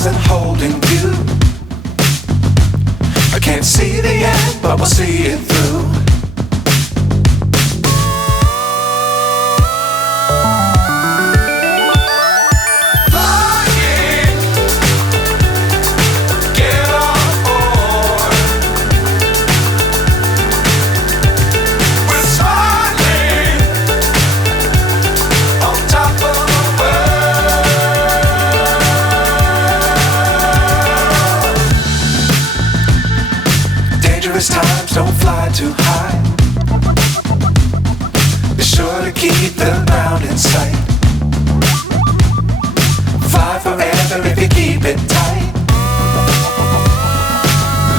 stars and holding you. I can't see the end, but we'll see it through. Times don't fly too high. Be sure to keep the ground in sight. Fly forever if you keep it tight.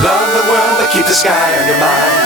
Love the world but keep the sky on your mind.